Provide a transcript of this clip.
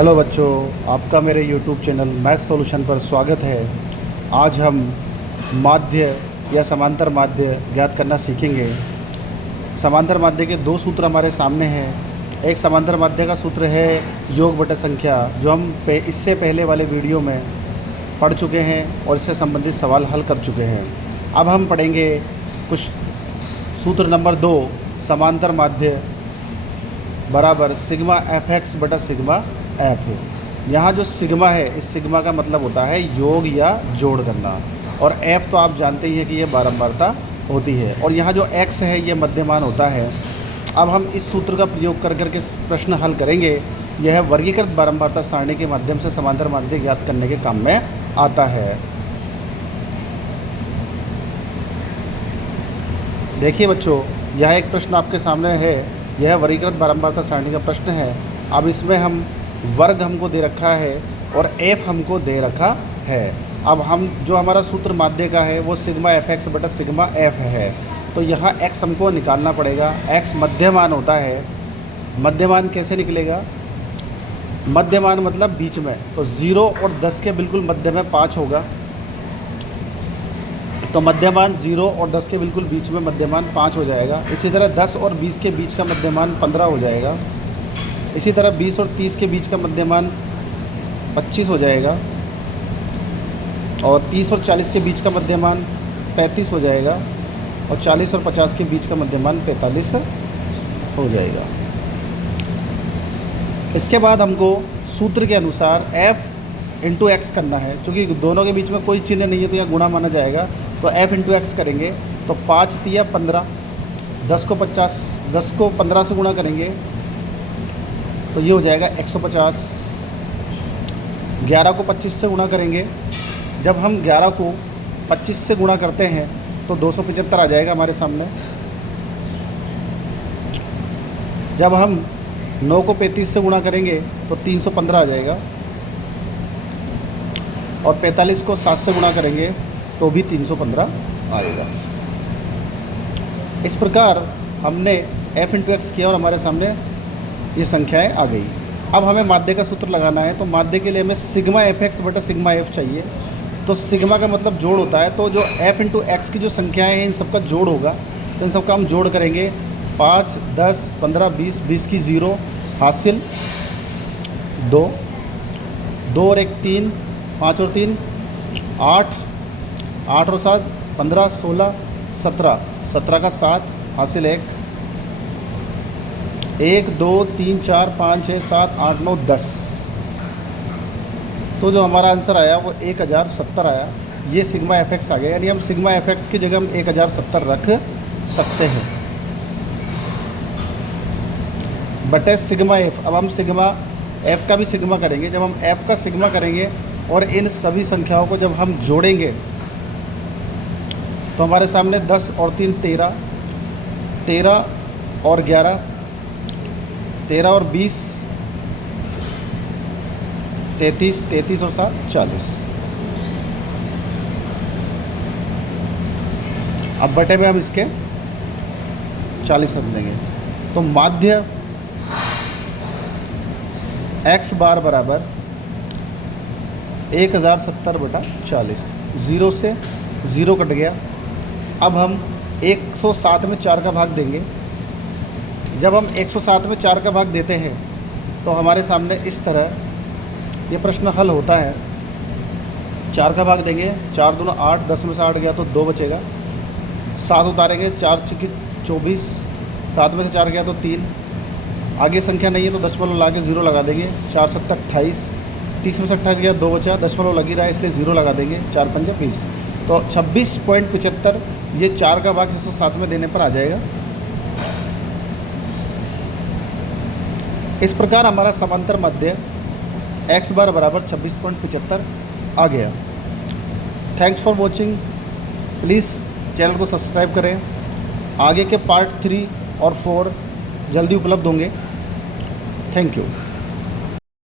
Hello बच्चों, आपका मेरे YouTube चैनल मैथ सॉल्यूशन पर स्वागत है। आज हम माध्य या समांतर माध्य ज्ञात करना सीखेंगे। समांतर माध्य के दो सूत्र हमारे सामने हैं। एक समांतर माध्य का सूत्र है योग बटा संख्या, जो हम इससे पहले वाले वीडियो में पढ़ चुके हैं और इससे संबंधित सवाल हल कर चुके हैं। अब हम पढ़ेंगे कुछ सूत्र नंबर 2, समांतर माध्य बराबर सिग्मा एफ एक्स बटा सिग्मा एफ। यहाँ जो सिग्मा है, इस सिग्मा का मतलब होता है योग या जोड़ करना, और एफ तो आप जानते ही हैं कि ये बारंबारता होती है, और यहाँ जो एक्स है ये मध्यमान होता है। अब हम इस सूत्र का प्रयोग कर करके प्रश्न हल करेंगे। यह वर्गीकृत बारंबारता सारणी के माध्यम से समांतर माध्य ज्ञात करने के काम में आता है। देखिए बच्चों, यह एक प्रश्न आपके सामने है। यह वर्गीकृत बारंबारता सारणी का प्रश्न है। अब इसमें हम वर्ग हमको दे रखा है और एफ हमको दे रखा है। अब हम जो हमारा सूत्र माध्य का है वो सिग्मा एफ एक्स बटा सिग्मा एफ है, तो यहाँ एक्स हमको निकालना पड़ेगा। एक्स मध्यमान होता है। मध्यमान कैसे निकलेगा? मध्यमान मतलब बीच में, तो 0 और 10 के बिल्कुल मध्य में 5 होगा, तो मध्यमान 0 और 10 के बिल्कुल बीच में मध्यमान 5 हो जाएगा। इसी तरह 10 और 20 के बीच का मध्यमान 15 हो जाएगा। इसी तरह 20 और 30 के बीच का मध्यमान 25 हो जाएगा, और 30 और 40 के बीच का मध्यमान 35 हो जाएगा, और 40 और 50 के बीच का मध्यमान 45 हो जाएगा। इसके बाद हमको सूत्र के अनुसार f इंटू एक्स करना है। क्योंकि दोनों के बीच में कोई चिन्ह नहीं है तो यह गुणा माना जाएगा, तो f इंटू एक्स करेंगे तो 5 तिया 15, 10 को 15 से गुणा करेंगे तो ये हो जाएगा 150। 11 को 25 से गुणा करेंगे। जब हम 11 को 25 से गुणा करते हैं तो 275 आ जाएगा हमारे सामने। जब हम 9 को 35 से गुणा करेंगे तो 315 आ जाएगा, और 45 को 7 से गुणा करेंगे तो भी 315 आएगा। इस प्रकार हमने f इंटू एक्स किया और हमारे सामने ये संख्याएं आ गई। अब हमें माध्य का सूत्र लगाना है, तो माध्य के लिए हमें सिग्मा एफ एक्स बटा सिग्मा एफ चाहिए। तो सिग्मा का मतलब जोड़ होता है, तो जो f इंटू एक्स की जो संख्याएं हैं इन सबका जोड़ होगा, तो इन सबका हम जोड़ करेंगे। 5, 10, 15, 20, 20 की 0 हासिल 2, 2 और 1 3, 5 और 3 8, 8 और 7 15, 16, 17, 17 का 7 हासिल 1, 1 2 3 4 5 6 7 8 9 10। तो जो हमारा आंसर आया वो 1070 आया। ये सिग्मा एफ एक्स आ गया, यानी हम सिग्मा एफ एक्स की जगह हम 1070 रख सकते हैं बटे सिग्मा एफ। अब हम सिग्मा एफ का भी सिग्मा करेंगे। जब हम एफ का सिग्मा करेंगे और इन सभी संख्याओं को जब हम जोड़ेंगे तो हमारे सामने 10 और 3 13, 13 और 11 13 और 20 33, 33 और 7 40। अब बटे में हम इसके 40 रख देंगे, तो माध्य x बार बराबर 1070 बटा 40। 0 से 0 कट गया। अब हम 107 में 4 का भाग देंगे। जब हम 107 में 4 का भाग देते हैं तो हमारे सामने इस तरह ये प्रश्न हल होता है। 4 का भाग देंगे, 4 दूना 8, 10 में से 8 गया तो 2 बचेगा। 7 उतारेंगे, 4 छिकी 24, 7 में से 4 गया तो 3। आगे संख्या नहीं है तो दशमलव ला के 0 लगा देंगे। 4 7 28, 30 में से 28 गया 2 बचा, दशमलव लग ही रहा है इसलिए 0 लगा देंगे। 4 5 20, तो 26.75 ये 4 का भाग 107 में देने पर आ जाएगा। इस प्रकार हमारा समांतर माध्य x बार बराबर 26.75 आ गया। Thanks for watching. Please channel को सब्सक्राइब करें। आगे के पार्ट 3 और 4 जल्दी उपलब्ध होंगे। Thank you.